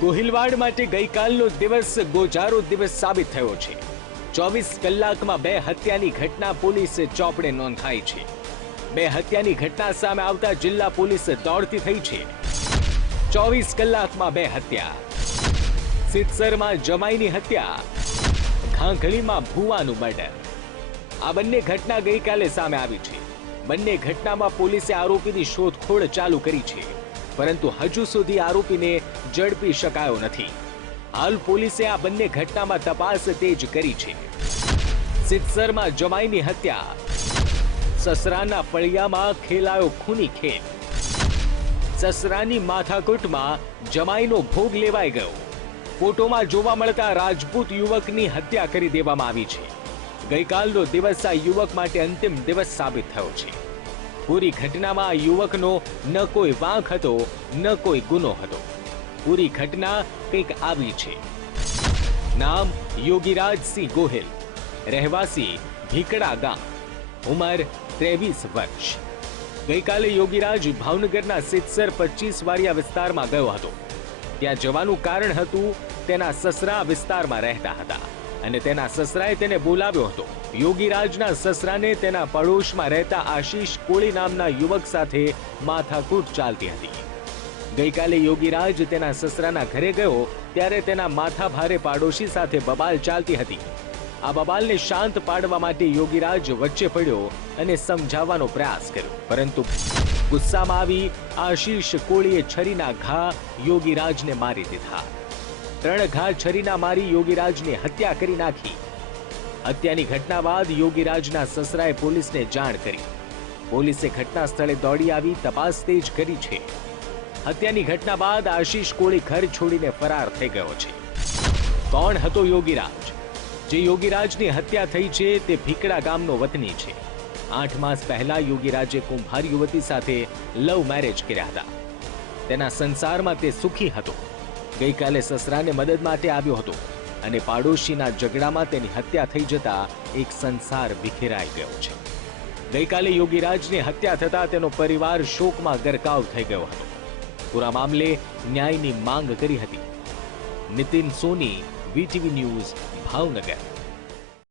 ગોહિલવાડ માટે ગઈકાલનો દિવસ ગોજારો દિવસ સાબિત થયો છે. ચોવીસ કલાકમાં બે હત્યાની ઘટના પોલીસ ચોપડે નોંધાઈ છે. બે હત્યાની ઘટના સામે આવતા જિલ્લા પોલીસ દોડતી થઈ છે. ચોવીસ કલાકમાં બે હત્યા. સિત્સરમાં જમાઈની હત્યા. ઘાંઘળીમાં ભુવાનું મર્ડર. આ બંને ઘટના ગઈકાલે સામે આવી છે. બંને ઘટનામાં પોલીસે આરોપીની શોધખોળ ચાલુ કરી છે. પરંતુ હજુ સુધી આરોપીને ઝડપી શકાયો નથી. હાલ પોલીસે આ બંને ઘટનામાં તપાસ તેજ કરી છે. સિત્સરમાં જમાઈની હત્યા. સસરાના પળિયામાં ખેલાયો ખૂની ખેલ સસરાની માથાકૂટમાં જમાઈનો ભોગ લેવાઈ ગયો. ફોટોમાં જોવા મળતા રાજપૂત યુવકની હત્યા કરી દેવામાં આવી છે. ગઈકાલનો દિવસ આ યુવક માટે અંતિમ દિવસ સાબિત થયો છે. પૂરી ઘટનામાં યુવકનો ન કોઈ વાંક હતો, ન કોઈ ગુનો હતો. પૂરી ઘટના કંઈક આવી છે. નામ યોગીરાજસિંહ ગોહિલ. રહેવાસી ભીકડા ગામ. ઉંમર ત્રેવીસ વર્ષ. ગઈકાલે યોગીરાજ ભાવનગરના સિત્સર પચીસ વારિયા વિસ્તારમાં ગયો હતો. ત્યાં જવાનું કારણ હતું તેના સસરા વિસ્તારમાં રહેતા હતા. અને તેના સસરાએ તેને બોલાવ્યો હતો. યોગીરાજના સસરાને તેના પડોશમાં રહેતા આશીષ કોળી નામના યુવક સાથે માથાકૂટ ચાલતી હતી. ગઈકાલે યોગીરાજ તેના સસરાના ઘરે ગયો, ત્યારે તેના માથા ભારે પાડોશી સાથે બબાલ ચાલતી હતી. આ બબાલને શાંત પાડવા માટે યોગીરાજ વચ્ચે પડ્યો અને સમજાવવાનો પ્રયાસ કર્યો. પરંતુ ગુસ્સામાં આવી આશીષ કોળીએ છરીના ઘા યોગીરાજને મારી દીધા. ત્રણ ઘા છરીના મારી યોગીરાજની હત્યા કરી નાખી. હત્યાની ઘટના બાદ યોગીરાજના સસરાએ પોલીસને જાણ કરી. પોલીસે ઘટના સ્થળે દોડી આવી, તપાસ તેજ કરી છે. હત્યાની ઘટના બાદ આશીષ કોળી ઘર છોડીને ફરાર થઈ ગયો છે. કોણ હતો યોગીરાજ? જે યોગીરાજની હત્યા થઈ છે તે ભીકડા ગામનો વતની છે. આઠ માસ પહેલા યોગીરાજે કુંભાર યુવતી સાથે લવ મેરેજ કર્યા હતા. તેના સંસારમાં તે સુખી હતો. ગઈકાલે સસરાને મદદ માટે આવ્યો હતો અને પાડોશીના ઝઘડામાં તેની હત્યા થઈ જતા એક સંસાર વિખેરાઈ ગયો છે. ગઈકાલે યોગીરાજની હત્યા થતા તેનો પરિવાર શોકમાં ગરકાવ થઈ ગયો હતો. પૂરા મામલે ન્યાયની માંગ કરી હતી. Nitin Soni, VTV news, Bhavnagar.